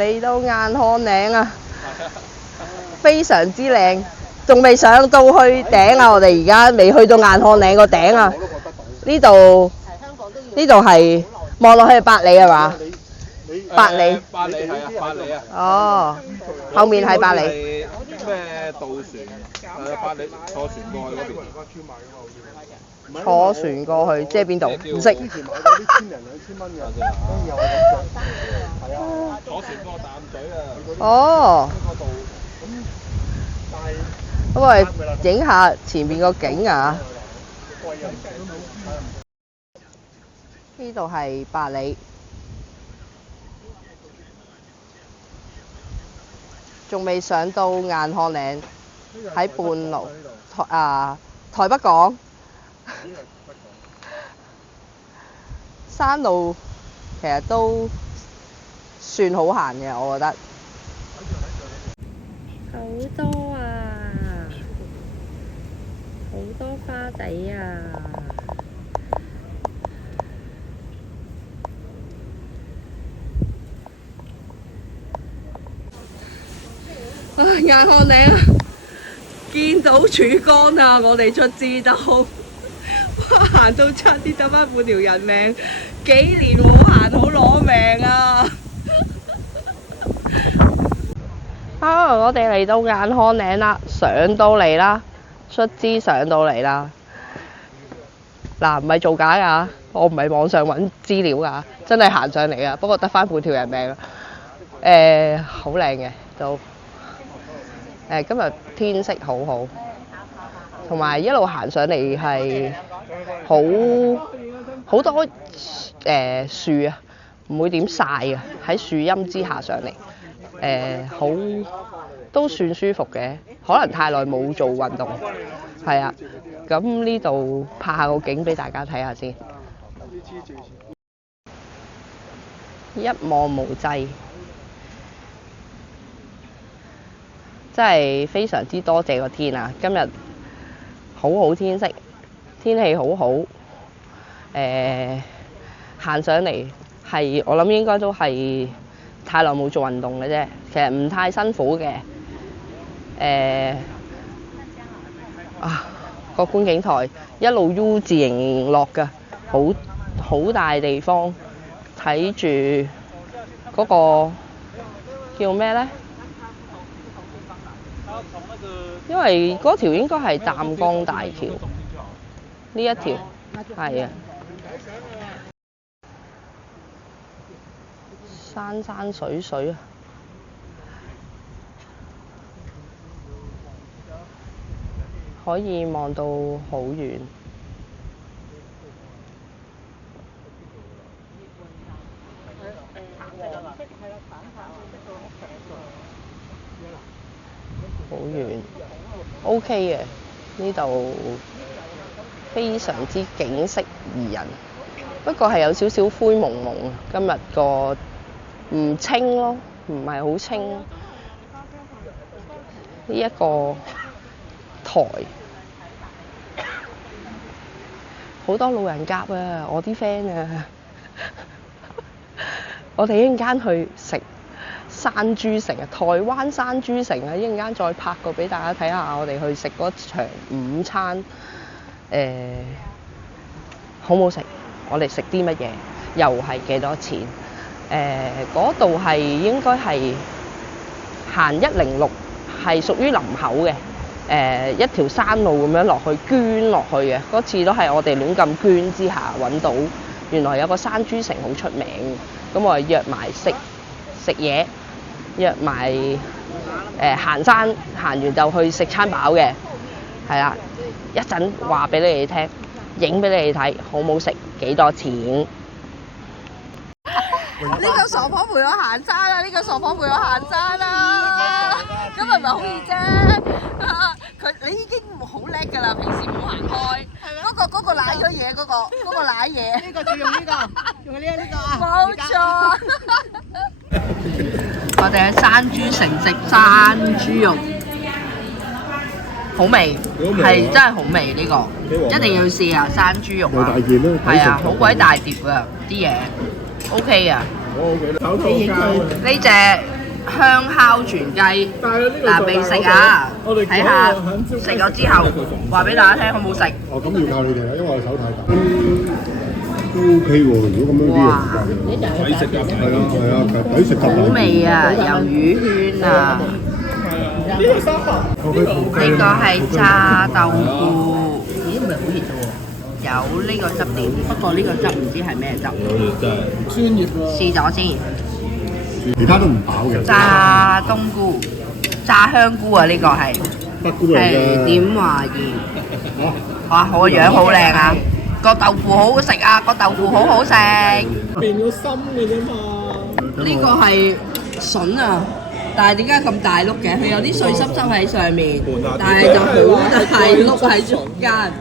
嚟到雁漢嶺啊，非常之靚，仲未上到去頂啊！我哋而家未去到雁漢嶺個頂啊。呢度係望落去係8里係嘛？8里。8里係啊，8里啊。哦，後面係8里。咩渡船？8里坐船過去嗰邊。坐船過去，即係邊度？唔識。之前買嗰啲1000人2000蚊嘅，當然又係咁做。係啊，坐船過淡水啊。哦。嗰度咁，但係咁我哋影下前面個景啊！呢度係8里，仲未上到雁漢嶺，喺半路台北港。山路其實都算好行嘅，我覺得。好多啊！好多花仔啊！雁漢嶺啊，見到曙光啊！我哋出知道，哇！行到差啲得返半條人命，幾年冇行好攞命啊！我哋嚟到雁漢嶺啦，上到嚟啦，卒之上到嚟啦。嗱，唔係造假㗎，我唔係網上揾資料㗎，真係行上嚟㗎。不過得返半條人命啦。好靚嘅都。今日天色好好，同埋一路行上嚟係好多樹啊，唔會點曬啊，喺樹蔭之下上嚟。都算舒服嘅，可能太耐冇做運動，係啊。咁呢度拍下個景俾大家睇下先，一望無際，真係非常之多謝個天啊！今日好好天色，天氣好好，行上嚟係我諗應該都係太耐冇做運動嘅啫，其實唔太辛苦嘅。個觀景台一路 U 字形落㗎，好大地方，睇住嗰個叫咩呢？因為嗰條應該係淡江大橋，呢一條係啊。山山水水啊！可以望到好遠。好遠 ，OK 嘅，呢度非常之景色宜人，不過係有少少灰蒙蒙，今日個唔清咯，唔係好清。呢一個台好多老人甲啊，我啲 friend 啊，我哋一陣間去食山豬城啊，台灣山豬城啊，一陣間再拍個俾大家睇下，我哋去食嗰場午餐，好唔好食？我哋食啲乜嘢？又係幾多錢？嗰度係應該係行106，係屬於林口嘅。一條山路咁樣落去捐落去嘅，嗰次都係我哋亂咁捐之下揾到，原來有個山豬城好出名，咁我哋約埋食嘢，約埋行山，行完就去食餐飽嘅，係啦，一陣話俾你哋聽，影俾你哋睇，好唔好食，幾多錢？呢個傻婆陪我行山啦！呢個傻婆陪我行山啦！咁咪好易啫？你已經好叻㗎啦，平時冇行開。嗰個舐咗嘢，嗰個舐嘢。呢個就用呢個，用呢個啊！冇錯。我哋喺山豬城食山豬肉，好味，係真係好味呢個，一定要試下山豬肉啊！係啊，好鬼大碟㗎啲嘢。OK 啊！我記得手套膠呢隻香烤全雞，嗱未食啊，睇下食咗之後話俾大家聽好唔好食。哦，咁要靠你哋啦，因為我手太大。都 OK 喎，如果咁樣啲嘢抵食㗎，係啊，抵食㗎。好味啊，魷魚圈啊，呢個係炸豆腐，咦唔係好熱啫喎，有呢個汁點，不過呢個汁唔知係咩汁，真係專業喎。試咗先。其他都唔飽嘅。炸冬菇、炸香菇啊，呢個係北菇嚟係嘅。點話鹽？哇，我個樣好靚啊！個豆腐好好食啊！個豆腐好好食。變咗心嘅啫嘛。呢個係筍啊，但係點解咁大碌嘅？佢有啲碎濕濕喺上面，但係就好大碌喺中間。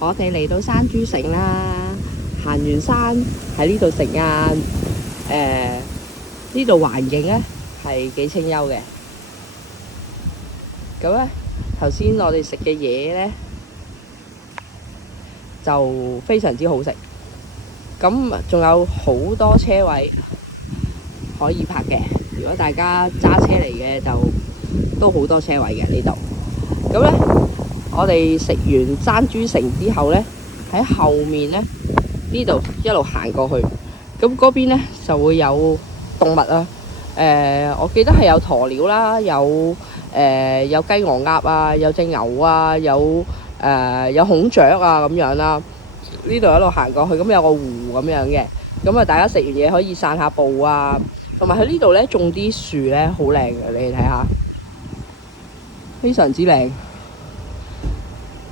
我哋嚟到山豬城啦，行完山喺呢度食晏。呢度環境咧係幾清幽嘅。咁咧頭先我哋食嘅嘢咧就非常之好食。咁仲有好多車位可以泊嘅，如果大家揸車嚟嘅就都好多車位嘅呢度。咁咧，我哋食完山豬城之後咧，喺後面咧呢度一路行過去，咁嗰邊咧就會有動物啊。我記得係有鴕鳥啦，有雞鵝鴨啊，有隻牛啊，有孔雀啊咁樣啦。呢度一路行過去，咁有個湖咁樣嘅，咁啊大家食完嘢可以散下步啊，同埋佢呢度咧種啲樹咧好靚嘅，你哋睇下，非常之靚。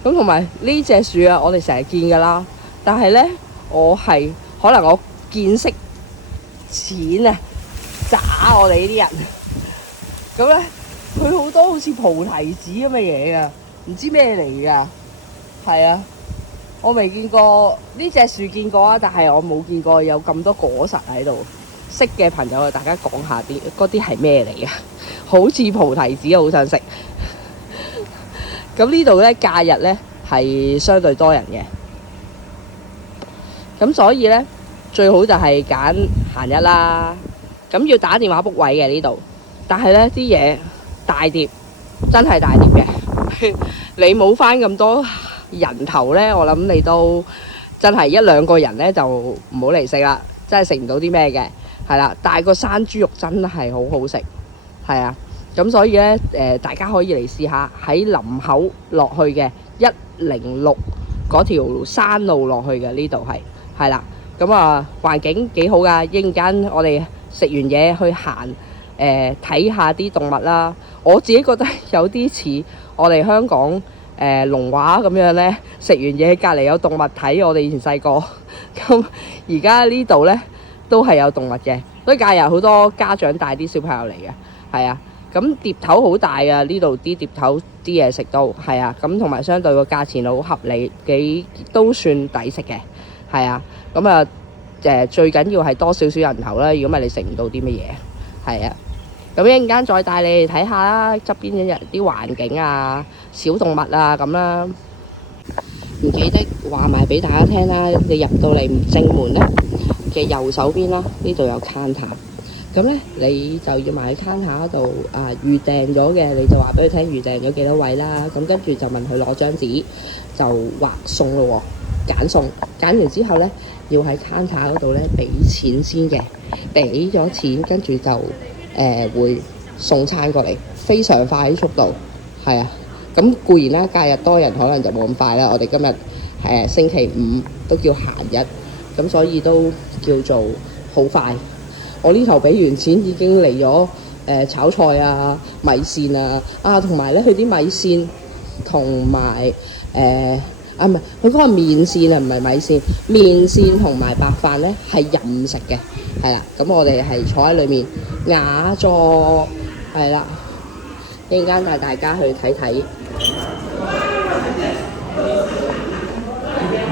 咁同埋呢隻樹啊，我哋成日見㗎啦，但係咧可能我見識淺啊，渣我哋呢啲人。咁咧佢好多好似菩提子咁嘅嘢啊，唔知咩嚟㗎，係啊。我未見過呢隻樹，見過啊，但係我冇見過有咁多果實喺度。識嘅朋友，大家講下啲嗰啲係咩嚟啊？好似菩提子，好想食。咁呢度咧假日咧係相對多人嘅，咁所以咧最好就係揀閒日啦。咁要打電話 book 位嘅呢度，但係咧啲嘢大碟，真係大碟嘅。你冇返咁多人頭咧，我諗你都真係一兩個人咧就唔好嚟食啦，真係食唔到啲咩嘅，係啦。但係個山豬肉真係好好食，係啊。咁所以咧大家可以嚟試下喺林口落去嘅106嗰條山路落去嘅，呢度係啦。咁啊環境幾好㗎，一陣間我哋食完嘢去行睇下啲動物啦。我自己覺得有啲似我哋香港龍華咁樣咧，食完嘢隔離有動物睇，我哋以前細個。咁而家呢度咧都係有動物嘅，所以假日好多家長帶啲小朋友嚟嘅，係啊。咁碟頭好大啊，呢度啲碟頭啲嘢食都係啊。咁同埋相對個價錢好合理，都算抵食嘅，係啊。咁啊最緊要係多少少人頭啦，如果唔係你食唔到啲乜嘢，係啊。咁一陣間再帶你哋睇下啦，側邊啲環境啊、小動物啊咁啦。唔記得話埋俾大家聽啦，你入到嚟正門咧嘅右手邊啦，呢度有 counter。咁咧你就要埋喺 counter 嗰度預訂咗嘅，你就話俾佢聽預訂咗幾多位啦。咁跟住就問佢攞張紙，就畫餸咯喎，揀餸。揀完之後咧，要喺 counter 嗰度咧俾錢先嘅，俾咗錢跟住就會送餐過嚟，非常快啲速度，係啊。咁固然啦，假日多人可能就冇咁快啦。我哋今日星期五都叫閒日，咁所以都叫做好快。我呢頭俾完錢已經嚟咗炒菜啊、米線啊，同埋咧佢啲米線同埋唔係佢嗰個麵線啊，唔係米線，麵線同埋白飯咧係任食嘅，係啦。咁我哋係坐喺裏面雅座，係啦。一陣間帶大家去睇睇，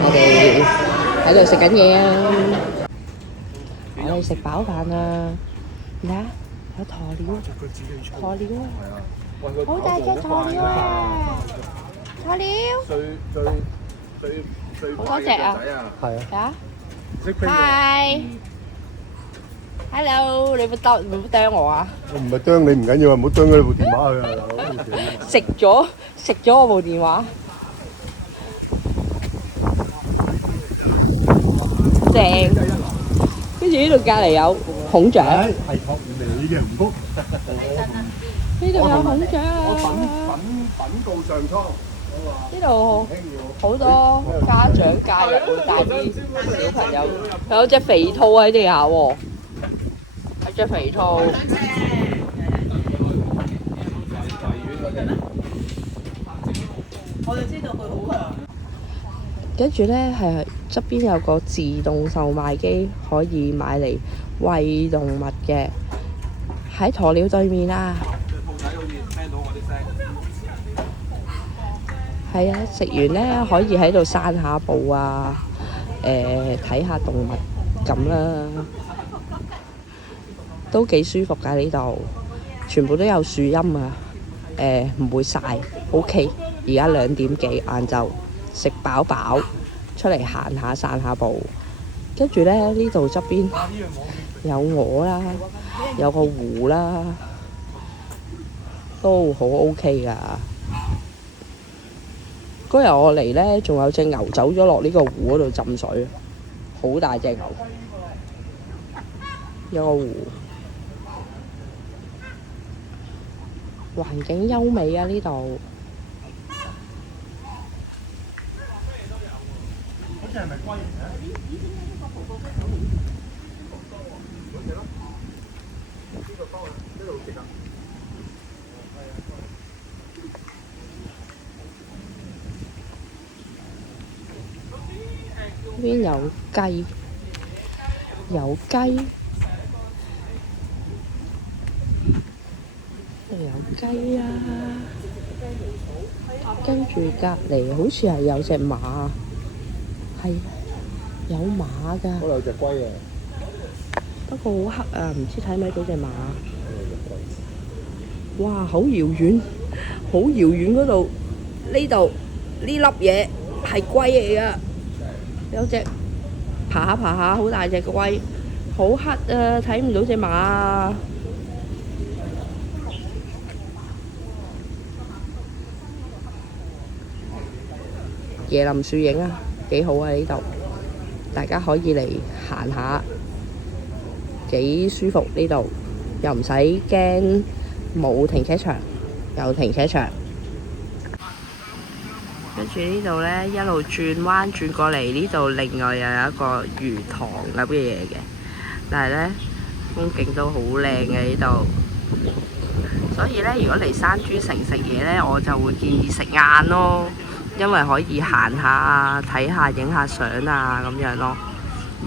我哋喺度食緊嘢啊！我哋食飽飯啊！睇下有鴕鳥，鴕鳥啊！好大隻鴕鳥啊！鴕鳥，最好多隻啊！係啊，睇下識飛喎。 Hi，Hello，你冇啄我啊？我唔係啄你唔緊要啊，唔好啄佢部電話去啊，大佬。食咗我部電話，正。跟住呢度隔離有孔雀，呢係托你嘅唔谷。度有孔雀我啊！品告上蒼。呢度好多家長假日會帶啲小朋友，有隻肥兔喺地下喎，有隻肥兔。我就知道佢好強。跟住咧，係側邊有個自動售賣機，可以買嚟餵動物嘅，喺鴕鳥對面啊。係啊，食完咧可以喺度散下步啊，睇下動物咁啦，都幾舒服㗎呢度，全部都有樹蔭啊，唔會曬 ，OK。而家2點幾晏晝，食飽飽，出嚟行下散下步，跟住咧呢度側邊有鵝啦，有個湖啦，都好 OK 㗎。嗰日我嚟咧，仲有隻牛走咗落呢個湖嗰度浸水，好大隻牛，有個湖，環境優美啊呢度。好似係咪龜嚟嘅？呢邊有雞，有雞，有雞啊！跟住隔離好似係有隻馬，係有馬㗎。嗰度有隻龜啊！不過好黑啊，唔知睇唔睇到隻馬。哇！好遙遠，好遙遠嗰度，呢度呢粒嘢係龜嚟㗎。有隻爬下爬下，好大隻嘅龜，好黑啊，睇唔到隻馬啊！椰林樹影啊，幾好啊呢度，大家可以嚟行下，幾舒服呢度，又唔使驚冇停車場，有停車場。跟住呢度呢，一路轉彎轉過嚟呢度，另外又有一個魚塘咁嘅嘢嘅，但係呢，風景都好靚嘅呢度。所以呢，如果嚟山豬城食嘢呢，我就會建議食晏咯，因為可以行下、睇下、影下相啊咁樣咯。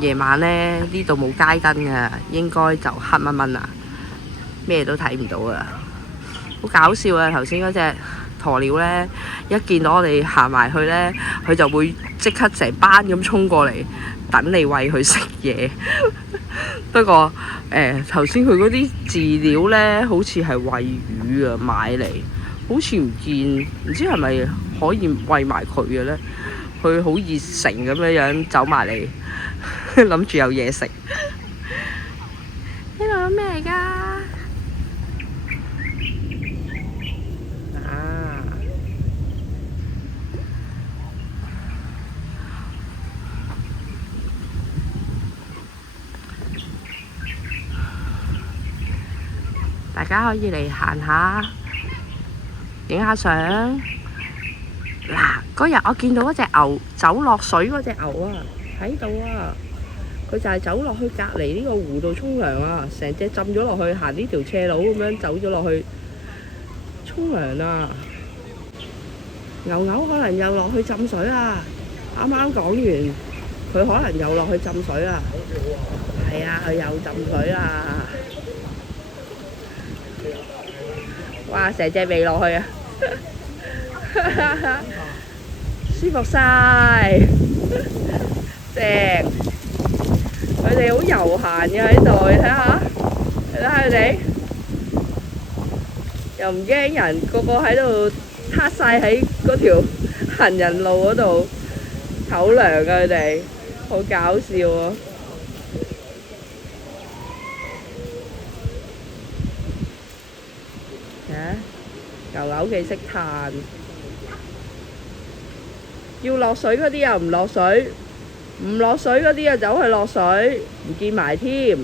夜晚呢，呢度冇街燈嘅，應該就黑蚊蚊啊，咩都睇唔到啊！好搞笑啊！頭先嗰隻鴕鳥呢，一見到我哋行埋去呢，佢就會即刻成班咁衝過嚟等你餵佢食嘢。不過頭先佢嗰啲飼料呢，好似係餵魚啊，買嚟好似唔見，唔知係咪可以餵埋佢嘅呢？佢好熱誠咁樣走埋嚟，諗住有嘢食。呢度有咩嚟㗎？大家可以嚟行下，影下相。嗱，嗰日我見到嗰隻牛走落水嗰隻牛啊，喺度啊，佢就係走落去隔離呢個湖度沖涼啊，成隻浸咗落去，行呢條斜路咁樣走咗落去沖涼啊。牛牛可能又落去浸水啊，啱啱講完，佢可能又落去浸水啊。係啊，佢又浸水啦。哇！成隻未落去啊，舒服晒，正。佢哋好悠閒嘅喺度，你睇下，你睇下佢哋，又唔驚人，個個喺度攤晒喺嗰條行人路嗰度唞涼啊！佢哋好搞笑啊！牛牛記識嘆，要落水嗰啲又唔落水，唔落水嗰啲又走去落水，唔見埋添。